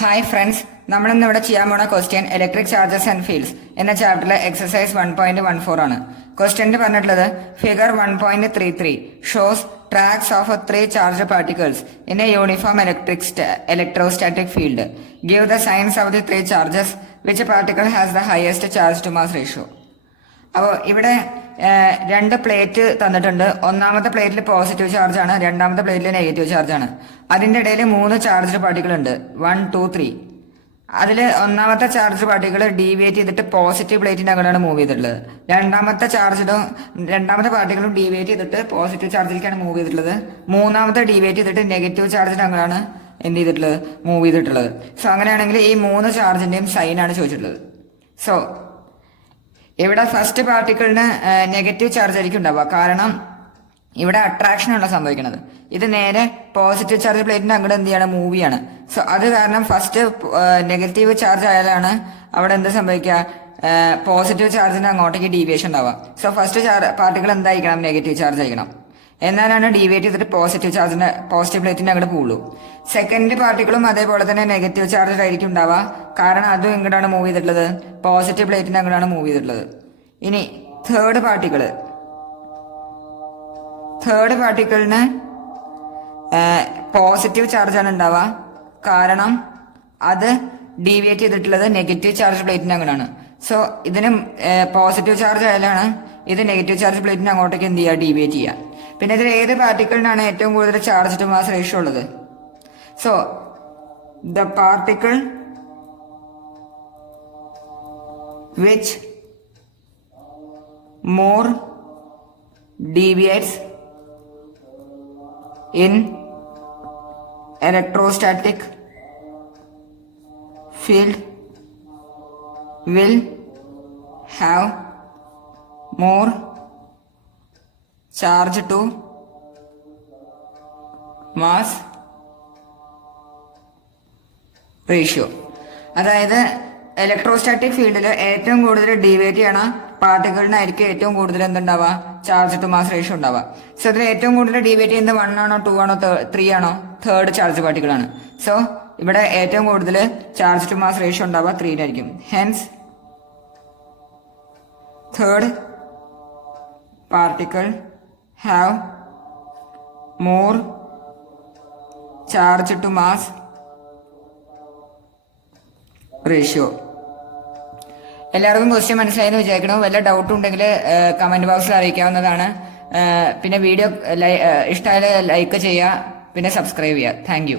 Hi friends, നമ്മളിന്ന് ഇവിടെ ചെയ്യാൻ പോണ question electric charges and fields എന്ന ചാപ്റ്ററിലെ എക്സസൈസ് 1.14 ആണ്. ക്വസ്റ്റ്യനിൽ പറഞ്ഞിട്ടുള്ളത് figure 1.33 shows tracks of 3 charge particles in A uniform electrostatic field. Give the signs of the 3 charges. Which particle has the highest charge to mass ratio? അപ്പോൾ ഇവിടെ രണ്ട് plate തന്നിട്ടുണ്ട്. ഒന്നാമത്തെ പ്ലേറ്റിൽ പോസിറ്റീവ് ചാർജ് ആണ്, രണ്ടാമത്തെ പ്ലേറ്റിൽ നെഗറ്റീവ് ചാർജ് ആണ്. അതിന്റെ ഇടയിൽ 3 ചാർജ് പാർട്ടിക്കിൾ ഉണ്ട്, 1, 2, 3. അതിൽ ഒന്നാമത്തെ ചാർജ് പാർട്ടിക്കിൾ ഡീവിയേറ്റ് ചെയ്തിട്ട് പോസിറ്റീവ് പ്ലേറ്റിന്റെ അങ്ങോട്ടാണ് മൂവ് ചെയ്തിട്ടുള്ളത്. രണ്ടാമത്തെ പാർട്ടിക്കിളും ഡീവിയേറ്റ് ചെയ്തിട്ട് പോസിറ്റീവ് ചാർജിലേക്കാണ് മൂവ് ചെയ്തിട്ടുള്ളത്. മൂന്നാമത്തെ ഡീവിയേറ്റ് ചെയ്തിട്ട് നെഗറ്റീവ് ചാർജിന്റെ അങ്ങോട്ടാണ് എന്ത് ചെയ്തിട്ടുള്ളത്, മൂവ് ചെയ്തിട്ടുള്ളത്. സോ അങ്ങനെയാണെങ്കിൽ ഈ 3 ചാർജിന്റെയും സൈൻ ആണ് ചോദിച്ചിട്ടുള്ളത്. സോ ഇവിടെ ഫസ്റ്റ് പാർട്ടിക്കിളിന് നെഗറ്റീവ് ചാർജ് ആയിരിക്കും ഉണ്ടാവുക, കാരണം ഇവിടെ അട്രാക്ഷൻ ആണ് സംഭവിക്കുന്നത്. ഇത് നേരെ പോസിറ്റീവ് ചാർജ് പ്ലേറ്റിന്റെ അങ്ങോട്ട് എന്ത് ചെയ്യാണ്, മൂവ് ചെയ്യാണ്. സോ അത് കാരണം ഫസ്റ്റ് നെഗറ്റീവ് ചാർജ് ആയാലാണ് അവിടെ എന്ത് സംഭവിക്കുക, പോസിറ്റീവ് ചാർജിന് അങ്ങോട്ടേക്ക് ഡീവിയേഷൻ ഉണ്ടാവുക. സോ ഫസ്റ്റ് പാർട്ടിക്കിൾ എന്തായിരിക്കണം, നെഗറ്റീവ് ചാർജ് ആയിരിക്കണം. എന്നാലാണ് ഡീവിയേറ്റ് ചെയ്തിട്ട് പോസിറ്റീവ് പ്ലേറ്റിന്റെ അങ്ങോട്ട് പോകുള്ളൂ. സെക്കൻഡ് പാർട്ടിക്കിളും അതേപോലെ തന്നെ നെഗറ്റീവ് ചാർജ് ആയിരിക്കും ഉണ്ടാവുക, കാരണം അതും ഇങ്ങോട്ടാണ് മൂവ് ചെയ്തിട്ടുള്ളത്, പോസിറ്റീവ് പ്ലേറ്റിന്റെ അങ്ങോട്ടാണ് മൂവ് ചെയ്തിട്ടുള്ളത്. ഇനി തേർഡ് പാർട്ടിക്കിളിന് പോസിറ്റീവ് ചാർജാണ് ഉണ്ടാവുക, കാരണം അത് ഡീവിയേറ്റ് ചെയ്തിട്ടുള്ളത് നെഗറ്റീവ് ചാർജ് പ്ലേറ്റിന്റെ അങ്ങോട്ടാണ്. സോ ഇതിന് പോസിറ്റീവ് ചാർജ് ആയാലാണ് ഇത് നെഗറ്റീവ് ചാർജ് പ്ലേറ്റിന് അങ്ങോട്ടേക്ക് എന്ത് ചെയ്യുക, ഡീവിയേറ്റ് ചെയ്യുക. പിന്നെ ഇതിൽ ഏത് പാർട്ടിക്കിളിനാണ് ഏറ്റവും കൂടുതൽ ചാർജ് ടു മാസ് റേഷ്യോ ഉള്ളത്? So the particle which more deviates in electrostatic field will have more charge to mass ratio. അതായത് ഇലക്ട്രോസ്റ്റാറ്റിക് ഫീൽഡിൽ ഏറ്റവും കൂടുതൽ ഡീവിയേറ്റ് ചെയ്യണ പാർട്ടിക്കിളിനായിരിക്കും ഏറ്റവും കൂടുതൽ എന്തുണ്ടാവുക, ചാർജ് ടു മാസ് റേഷ്യോ ഉണ്ടാവുക. സോ ഇതിൽ ഏറ്റവും കൂടുതൽ ഡീവിയേറ്റ് ചെയ്യുന്നത് 1 ആണോ 2 ആണോ 3 ആണോ? തേർഡ് ചാർജ് പാർട്ടിക്കിൾ ആണ്. സോ ഇവിടെ ഏറ്റവും കൂടുതൽ ചാർജ് ടു മാസ് റേഷ്യോ ഉണ്ടാവുക 3 ആയിരിക്കും. Hence third particle have more charge to mass ratio. എല്ലാവർക്കും ക്വസ്റ്റ്യൻ മനസ്സിലായെന്ന് വിചാരിക്കണോ? വല്ല ഡൗട്ട് ഉണ്ടെങ്കിൽ കമന്റ് ബോക്സിൽ അറിയിക്കാവുന്നതാണ്. പിന്നെ വീഡിയോ ഇഷ്ടമായ ലൈക്ക് ചെയ്യുക, പിന്നെ സബ്സ്ക്രൈബ് ചെയ്യുക. Thank you.